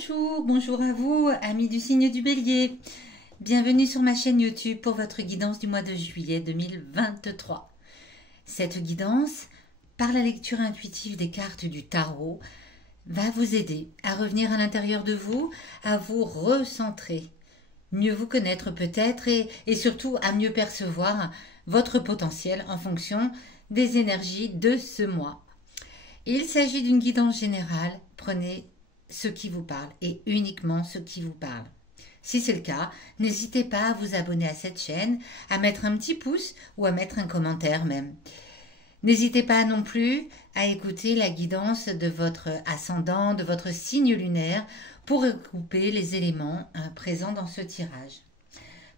Bonjour, bonjour à vous, amis du signe du Bélier. Bienvenue sur ma chaîne YouTube pour votre guidance du mois de juillet 2023. Cette guidance, par la lecture intuitive des cartes du tarot, va vous aider à revenir à l'intérieur de vous, à vous recentrer, mieux vous connaître peut-être et surtout à mieux percevoir votre potentiel en fonction des énergies de ce mois. Il s'agit d'une guidance générale, prenez ce qui vous parle et uniquement ce qui vous parle. Si c'est le cas, n'hésitez pas à vous abonner à cette chaîne, à mettre un petit pouce ou à mettre un commentaire même. N'hésitez pas non plus à écouter la guidance de votre ascendant, de votre signe lunaire pour regrouper les éléments présents dans ce tirage.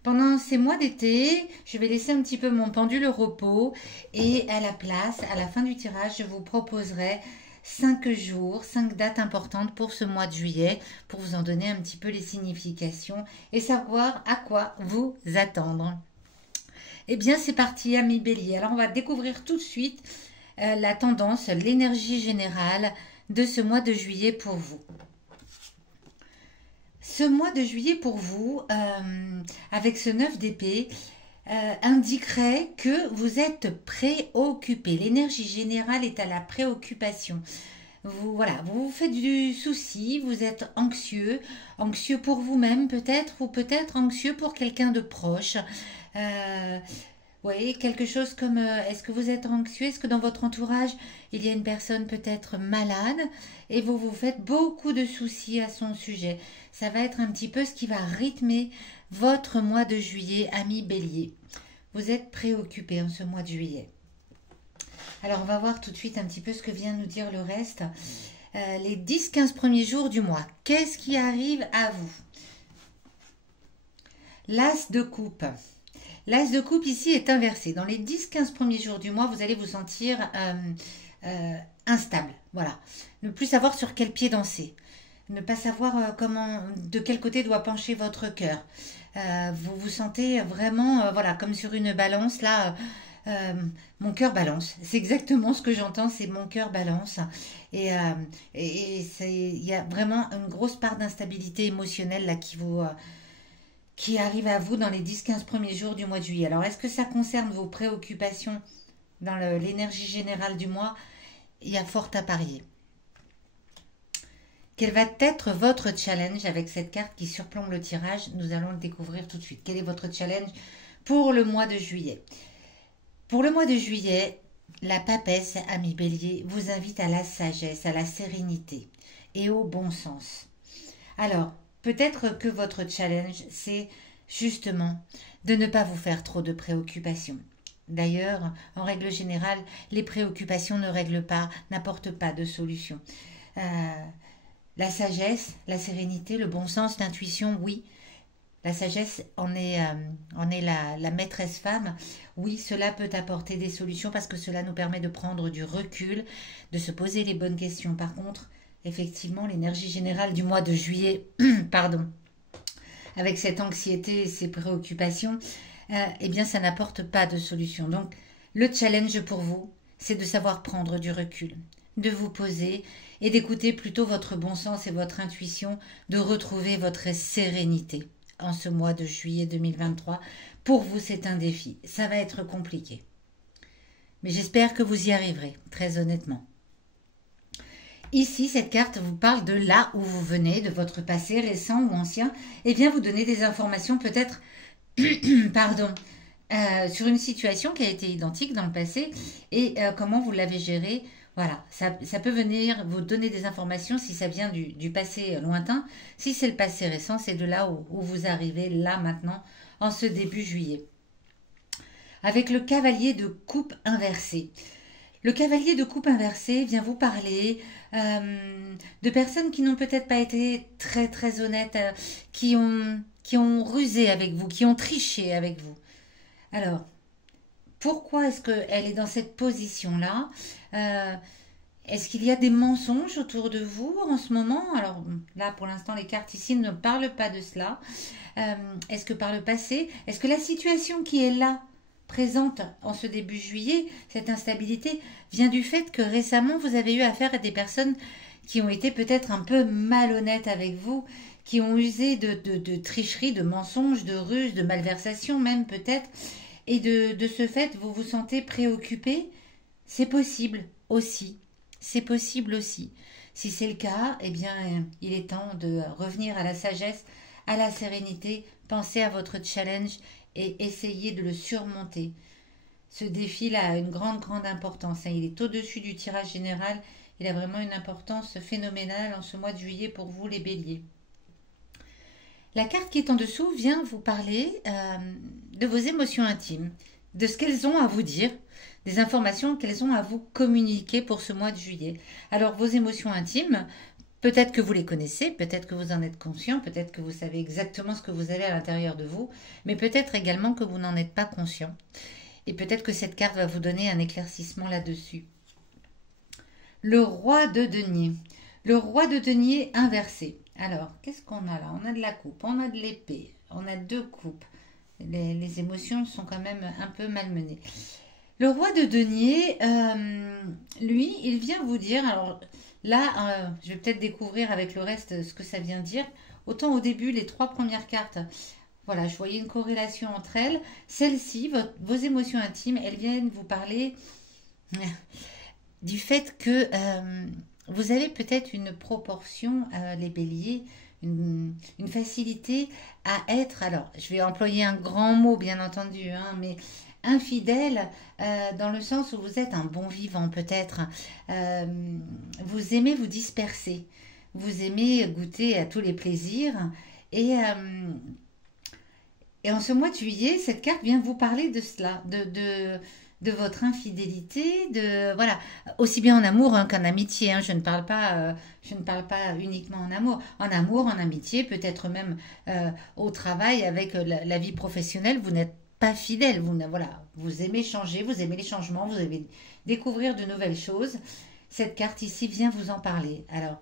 Pendant ces mois d'été, je vais laisser un petit peu mon pendule au repos et à la place, à la fin du tirage, je vous proposerai 5 jours, 5 dates importantes pour ce mois de juillet, pour vous en donner un petit peu les significations et savoir à quoi vous attendre. Eh bien, c'est parti, amis Bélier. Alors, on va découvrir tout de suite la tendance, l'énergie générale de ce mois de juillet pour vous. Ce mois de juillet pour vous, avec ce 9 d'épée, indiquerait que vous êtes préoccupé. L'énergie générale est à la préoccupation. Vous vous faites du souci, vous êtes anxieux pour vous-même peut-être, ou peut-être anxieux pour quelqu'un de proche. Oui, quelque chose comme, est-ce que vous êtes anxieux? Est-ce que dans votre entourage, il y a une personne peut-être malade et vous vous faites beaucoup de soucis à son sujet? Ça va être un petit peu ce qui va rythmer votre mois de juillet, amis Bélier. Vous êtes préoccupés en ce mois de juillet. Alors, on va voir tout de suite un petit peu ce que vient nous dire le reste. Les 10-15 premiers jours du mois, qu'est-ce qui arrive à vous? L'As de coupe. L'As de coupe ici est inversé. Dans les 10-15 premiers jours du mois, vous allez vous sentir instable. Voilà. Ne plus savoir sur quel pied danser. Ne pas savoir de quel côté doit pencher votre cœur. Vous vous sentez vraiment comme sur une balance. Là, mon cœur balance. C'est exactement ce que j'entends, c'est mon cœur balance. Et il y a vraiment une grosse part d'instabilité émotionnelle là qui arrive à vous dans les 10-15 premiers jours du mois de juillet. Alors, est-ce que ça concerne vos préoccupations dans l'énergie générale du mois? Il y a fort à parier. Quel va être votre challenge avec cette carte qui surplombe le tirage? Nous allons le découvrir tout de suite. Quel est votre challenge pour le mois de juillet? Pour le mois de juillet, la papesse, ami Bélier, vous invite à la sagesse, à la sérénité et au bon sens. Alors, peut-être que votre challenge, c'est justement de ne pas vous faire trop de préoccupations. D'ailleurs, en règle générale, les préoccupations ne règlent pas, n'apportent pas de solution. La sagesse, la sérénité, le bon sens, l'intuition, oui. La sagesse en est la maîtresse femme. Oui, cela peut apporter des solutions parce que cela nous permet de prendre du recul, de se poser les bonnes questions. Par contre, effectivement, l'énergie générale du mois de juillet, pardon, avec cette anxiété et ces préoccupations, eh bien, ça n'apporte pas de solution. Donc, le challenge pour vous, c'est de savoir prendre du recul, de vous poser et d'écouter plutôt votre bon sens et votre intuition, de retrouver votre sérénité en ce mois de juillet 2023. Pour vous, c'est un défi. Ça va être compliqué. Mais j'espère que vous y arriverez, très honnêtement. Ici, cette carte vous parle de là où vous venez, de votre passé récent ou ancien, et vient vous donner des informations peut-être pardon, sur une situation qui a été identique dans le passé et comment vous l'avez gérée. Voilà, ça peut venir vous donner des informations si ça vient du passé lointain. Si c'est le passé récent, c'est de là où vous arrivez, là maintenant, en ce début juillet. Avec le cavalier de coupe inversé. Le cavalier de coupe inversé vient vous parler de personnes qui n'ont peut-être pas été très très honnêtes, qui ont rusé avec vous, qui ont triché avec vous. Alors, pourquoi est-ce qu'elle est dans cette position-là? Est-ce qu'il y a des mensonges autour de vous en ce moment? Alors là, pour l'instant, les cartes ici ne parlent pas de cela. Est-ce que par le passé, est-ce que la situation qui est là, présente en ce début juillet, cette instabilité, vient du fait que récemment, vous avez eu affaire à des personnes qui ont été peut-être un peu malhonnêtes avec vous, qui ont usé de tricherie, de mensonges, de ruses, de malversations même peut-être, et de ce fait, vous vous sentez préoccupé. C'est possible aussi. C'est possible aussi. Si c'est le cas, eh bien, il est temps de revenir à la sagesse, à la sérénité, penser à votre challenge et essayer de le surmonter. Ce défi-là a une grande, grande importance, hein. Il est au-dessus du tirage général. Il a vraiment une importance phénoménale en ce mois de juillet pour vous, les béliers. La carte qui est en dessous vient vous parler de vos émotions intimes, de ce qu'elles ont à vous dire, des informations qu'elles ont à vous communiquer pour ce mois de juillet. Alors, vos émotions intimes, peut-être que vous les connaissez, peut-être que vous en êtes conscient, peut-être que vous savez exactement ce que vous avez à l'intérieur de vous, mais peut-être également que vous n'en êtes pas conscient. Et peut-être que cette carte va vous donner un éclaircissement là-dessus. Le roi de denier. Le roi de denier inversé. Alors, qu'est-ce qu'on a là? On a de la coupe, on a de l'épée, on a deux coupes. Les émotions sont quand même un peu malmenées. Le roi de denier, lui, il vient vous dire, alors là, je vais peut-être découvrir avec le reste ce que ça vient dire. Autant au début, les trois premières cartes, voilà, je voyais une corrélation entre elles. Celle-ci, vos émotions intimes, elles viennent vous parler du fait que vous avez peut-être une proportion, les béliers, une facilité à être, alors je vais employer un grand mot bien entendu, hein, mais infidèle dans le sens où vous êtes un bon vivant peut-être. Vous aimez vous disperser, vous aimez goûter à tous les plaisirs et en ce mois de juillet, cette carte vient vous parler de cela, de votre infidélité, de voilà, aussi bien en amour hein, qu'en amitié. Hein, je ne parle pas uniquement en amour. En amour, en amitié, peut-être même au travail, avec la vie professionnelle, vous n'êtes pas fidèle. Voilà, vous aimez changer, vous aimez les changements, vous aimez découvrir de nouvelles choses. Cette carte ici vient vous en parler. Alors,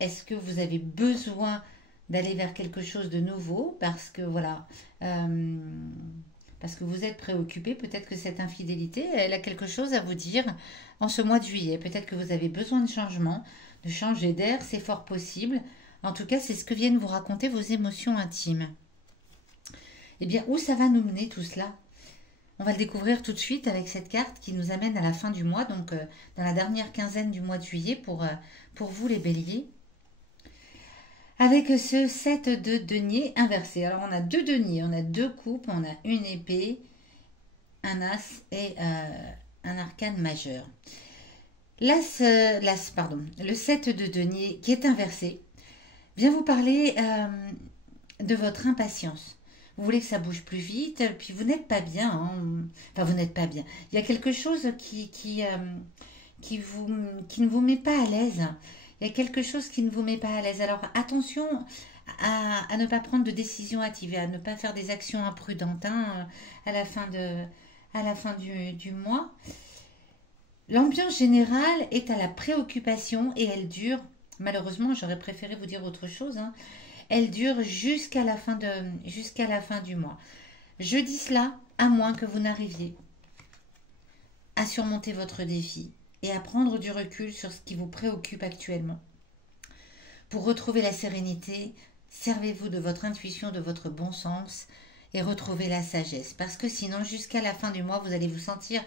est-ce que vous avez besoin d'aller vers quelque chose de nouveau parce que voilà, parce que vous êtes préoccupé, peut-être que cette infidélité, elle a quelque chose à vous dire en ce mois de juillet. Peut-être que vous avez besoin de changement, de changer d'air, c'est fort possible. En tout cas, c'est ce que viennent vous raconter vos émotions intimes. Eh bien, où ça va nous mener tout cela? On va le découvrir tout de suite avec cette carte qui nous amène à la fin du mois, donc dans la dernière quinzaine du mois de juillet pour vous les béliers. Avec ce 7 de denier inversé. Alors on a deux deniers, on a deux coupes, on a une épée, un as et un arcane majeur. Le 7 de denier qui est inversé vient vous parler de votre impatience. Vous voulez que ça bouge plus vite, puis vous n'êtes pas bien. Hein. Enfin, vous n'êtes pas bien. Il y a quelque chose qui ne vous met pas à l'aise. Il y a quelque chose qui ne vous met pas à l'aise. Alors attention à ne pas prendre de décisions hâtives, à ne pas faire des actions imprudentes hein, à la fin du mois. L'ambiance générale est à la préoccupation et elle dure, malheureusement j'aurais préféré vous dire autre chose, hein, elle dure jusqu'à la fin du mois. Je dis cela à moins que vous n'arriviez à surmonter votre défi et à prendre du recul sur ce qui vous préoccupe actuellement. Pour retrouver la sérénité, servez-vous de votre intuition, de votre bon sens et retrouvez la sagesse. Parce que sinon, jusqu'à la fin du mois, vous allez vous sentir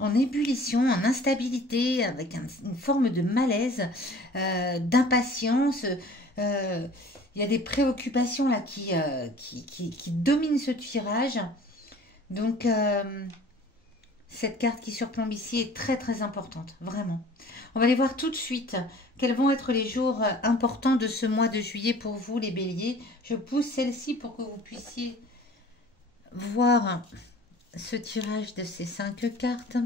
en ébullition, en instabilité, avec une forme de malaise, d'impatience. Il y a des préoccupations là qui dominent ce tirage. Donc, cette carte qui surplombe ici est très très importante, vraiment. On va aller voir tout de suite quels vont être les jours importants de ce mois de juillet pour vous les béliers. Je pousse celle-ci pour que vous puissiez voir ce tirage de ces 5 cartes.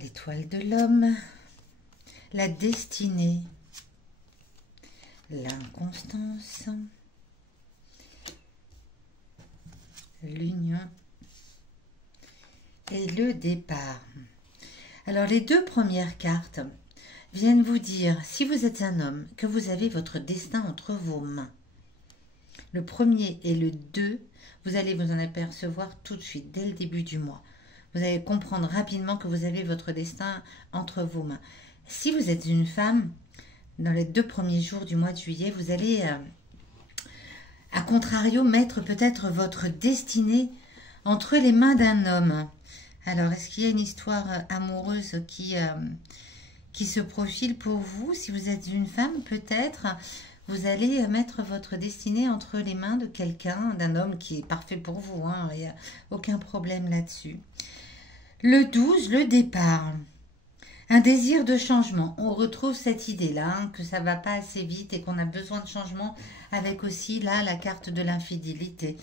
L'étoile de l'homme, la destinée, l'inconstance, l'union et le départ. Alors les deux premières cartes viennent vous dire, si vous êtes un homme, que vous avez votre destin entre vos mains. Le premier et le 2 Vous allez vous en apercevoir tout de suite, dès le début du mois. Vous allez comprendre rapidement que vous avez votre destin entre vos mains. Si vous êtes une femme, dans les 2 premiers jours du mois de juillet, vous allez, à contrario, mettre peut-être votre destinée entre les mains d'un homme. Alors, est-ce qu'il y a une histoire amoureuse qui se profile pour vous? Si vous êtes une femme, peut-être, vous allez mettre votre destinée entre les mains de quelqu'un, d'un homme qui est parfait pour vous. Hein, il n'y a aucun problème là-dessus. Le 12, le départ. Un désir de changement. On retrouve cette idée-là, hein, que ça ne va pas assez vite et qu'on a besoin de changement, avec aussi, là, la carte de l'infidélité.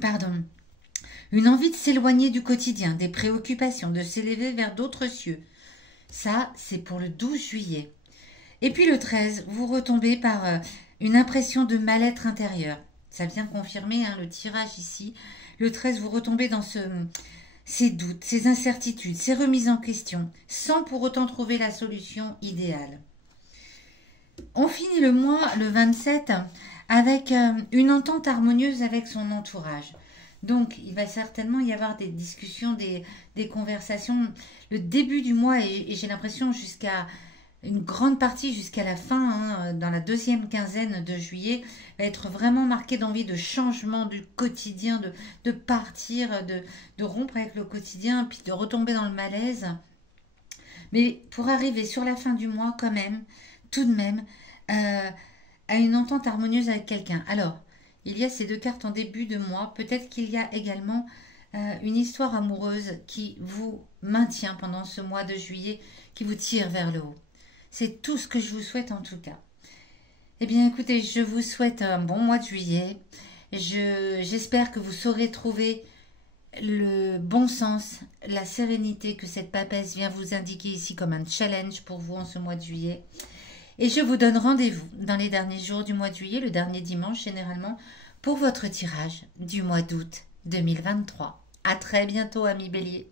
Pardon. Une envie de s'éloigner du quotidien, des préoccupations, de s'élever vers d'autres cieux. Ça, c'est pour le 12 juillet. Et puis le 13, vous retombez par une impression de mal-être intérieur. Ça vient confirmer hein, le tirage ici. Le 13, vous retombez dans ces doutes, ces incertitudes, ces remises en question, sans pour autant trouver la solution idéale. On finit le mois, le 27, avec une entente harmonieuse avec son entourage. Donc, il va certainement y avoir des discussions, des conversations. Le début du mois, et j'ai l'impression jusqu'à une grande partie, jusqu'à la fin, hein, dans la 2e quinzaine de juillet, va être vraiment marqué d'envie de changement du quotidien, de partir, de rompre avec le quotidien, puis de retomber dans le malaise. Mais pour arriver sur la fin du mois, quand même, tout de même, à une entente harmonieuse avec quelqu'un. Alors, il y a ces 2 cartes en début de mois. Peut-être qu'il y a également une histoire amoureuse qui vous maintient pendant ce mois de juillet, qui vous tire vers le haut. C'est tout ce que je vous souhaite en tout cas. Eh bien, écoutez, je vous souhaite un bon mois de juillet. J'espère que vous saurez trouver le bon sens, la sérénité que cette papesse vient vous indiquer ici comme un challenge pour vous en ce mois de juillet. Et je vous donne rendez-vous dans les derniers jours du mois de juillet, le dernier dimanche généralement, pour votre tirage du mois d'août 2023. À très bientôt, amis Bélier.